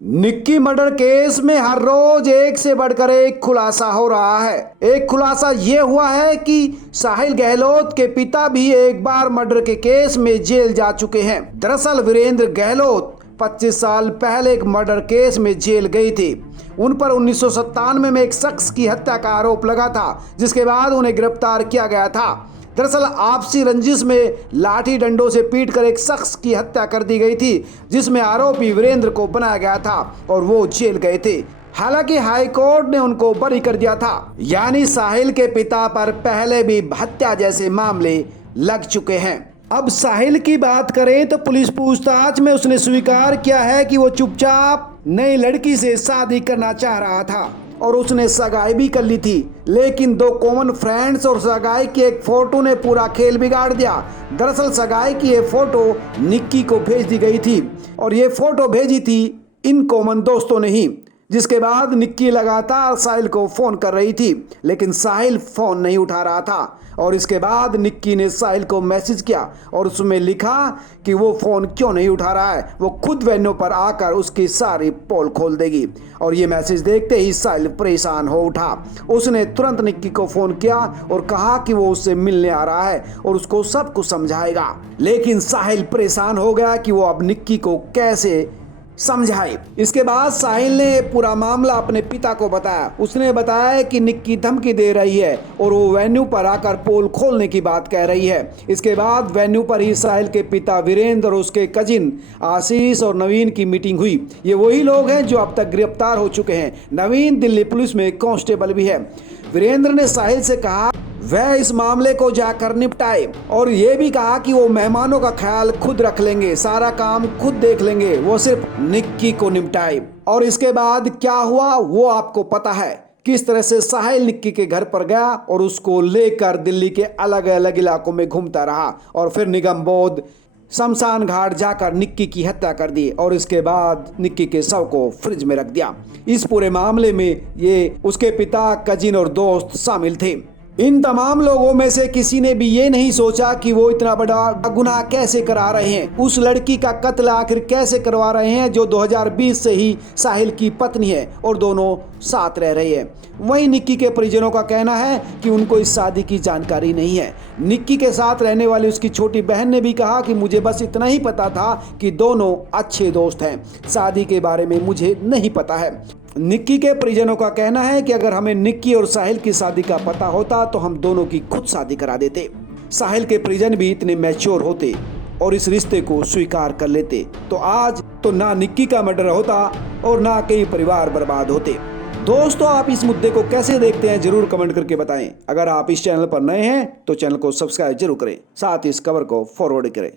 Nikki murder case में हर रोज एक से बढ़कर एक खुलासा हो रहा है। एक खुलासा ये हुआ है कि साहिल गहलोत के पिता भी एक बार मर्डर के केस में जेल जा चुके हैं। दरअसल वीरेंद्र गहलोत 25 साल पहले एक मर्डर केस में जेल गई थी। उन पर 1997 में एक शख्स की हत्या का आरोप लगा था, जिसके बाद उन्हें गिरफ्तार किया गया था। दरअसल आपसी रंजिश में लाठी डंडों से पीटकर एक शख्स की हत्या कर दी गई थी, जिसमें आरोपी वीरेंद्र को बनाया गया था और वो जेल गए थे। हालांकि हाई कोर्ट ने उनको बरी कर दिया था। यानी साहिल के पिता पर पहले भी हत्या जैसे मामले लग चुके हैं। अब साहिल की बात करें तो पुलिस पूछताछ में उसने स्वीकार किया है कि वो चुपचाप नई लड़की से शादी करना चाह रहा था और उसने सगाई भी कर ली थी, लेकिन दो कॉमन फ्रेंड्स और सगाई की एक फोटो ने पूरा खेल बिगाड़ दिया। दरअसल सगाई की ये फोटो निक्की को भेज दी गई थी और ये फोटो भेजी थी इन कॉमन दोस्तों ने ही। जिसके बाद निक्की लगातार साहिल को फोन कर रही थी, लेकिन साहिल फोन नहीं उठा रहा था। और इसके बाद निक्की ने साहिल को मैसेज किया और उसमें लिखा कि वो फ़ोन क्यों नहीं उठा रहा है, वो खुद वेन्यू पर आकर उसकी सारी पोल खोल देगी। और ये मैसेज देखते ही साहिल परेशान हो उठा। उसने तुरंत निक्की को फ़ोन किया और कहा कि वो उससे मिलने आ रहा है और उसको सब कुछ समझाएगा। लेकिन साहिल परेशान हो गया कि वो अब निक्की को कैसे समझाए। इसके बाद साहिल ने पूरा मामला अपने पिता को बताया। उसने बताया कि निक्की धमकी दे रही है और वो वेन्यू पर आकर पोल खोलने की बात कह रही है। इसके बाद वेन्यू पर ही साहिल के पिता वीरेंद्र और उसके कजिन आशीष और नवीन की मीटिंग हुई। ये वही लोग हैं जो अब तक गिरफ्तार हो चुके हैं। नवीन दिल्ली पुलिस में कांस्टेबल भी है। वीरेंद्र ने साहिल से कहा वह इस मामले को जाकर निपटाए और ये भी कहा कि वो मेहमानों का ख्याल खुद रख लेंगे, सारा काम खुद देख लेंगे, वो सिर्फ निक्की को निपटाए। और इसके बाद क्या हुआ वो आपको पता है। किस तरह से साहिल निक्की के घर पर गया और उसको लेकर दिल्ली के अलग अलग इलाकों में घूमता रहा और फिर निगम बोध शमशान घाट जाकर निक्की की हत्या कर दी और इसके बाद निक्की के शव को फ्रिज में रख दिया। इस पूरे मामले में ये उसके पिता, कजिन और दोस्त शामिल थे। इन तमाम लोगों में से किसी ने भी ये नहीं सोचा कि वो इतना बड़ा गुनाह कैसे करा रहे हैं, उस लड़की का कत्ल आखिर कैसे करवा रहे हैं जो 2020 से ही साहिल की पत्नी है और दोनों साथ रह रही है। वहीं निक्की के परिजनों का कहना है कि उनको इस शादी की जानकारी नहीं है। निक्की के साथ रहने वाली उसकी छोटी बहन ने भी कहा कि मुझे बस इतना ही पता था कि दोनों अच्छे दोस्त हैं, शादी के बारे में मुझे नहीं पता है। निक्की के परिजनों का कहना है कि अगर हमें निक्की और साहिल की शादी का पता होता तो हम दोनों की खुद शादी करा देते। साहिल के परिजन भी इतने मैच्योर होते और इस रिश्ते को स्वीकार कर लेते तो आज तो ना निक्की का मर्डर होता और ना कई परिवार बर्बाद होते। दोस्तों, आप इस मुद्दे को कैसे देखते हैं जरूर कमेंट करके बताएं। अगर आप इस चैनल पर नए हैं तो चैनल को सब्सक्राइब जरूर करें, साथ ही इस खबर को फॉरवर्ड करें।